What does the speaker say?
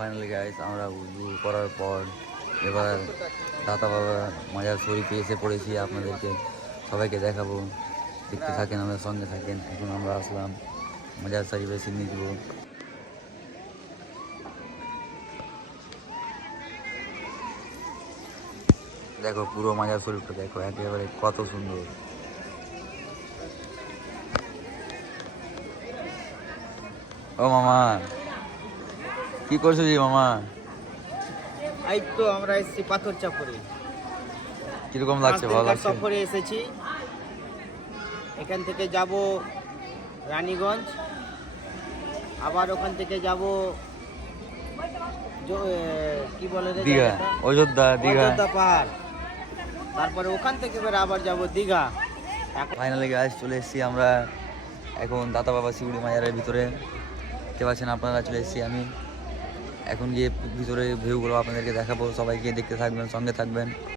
Finally guys আমরা উজু করার পর এবার দাতা বাবা মাজার শরীফে এসে পড়েছি। আপনাদেরকে সবাইকে দেখাবো, দেখতে থাকেন, আমাদের সঙ্গে থাকেন। এখন আমরা আসলাম মাজার শরীফে সিন্নি দিব। দেখো পুরো মাজার শরীফটা দেখো, একেবারে কত সুন্দর। ও মামা, কি করছো জি মামা? এই তো আমরা এসেছি পাথর চাপড়ে। কিরকম লাগছে? ভালো লাগছে? সফরে এসেছি। এখান থেকে যাব রানীগঞ্জ, আবার ওখান থেকে যাব কি বলে রে দীঘা, জায়গাটা? অযোধ্যা, দীঘা। অযোধ্যা পাহাড়। তারপরে ওখান থেকে ফের আবার যাব দীঘা। ফাইনালি গাইস চলে এসেছি আমরা এখন দাতা বাবা শিউড়ি মাজারের ভিতরে। দেখতে পাচ্ছেন আপনারা, চলে এসেছি আমি। এখন গিয়ে ভিতরে ভিউগুলো আপনাদেরকে দেখাবো, সবাইকে দেখতে থাকবেন, সঙ্গে থাকবেন।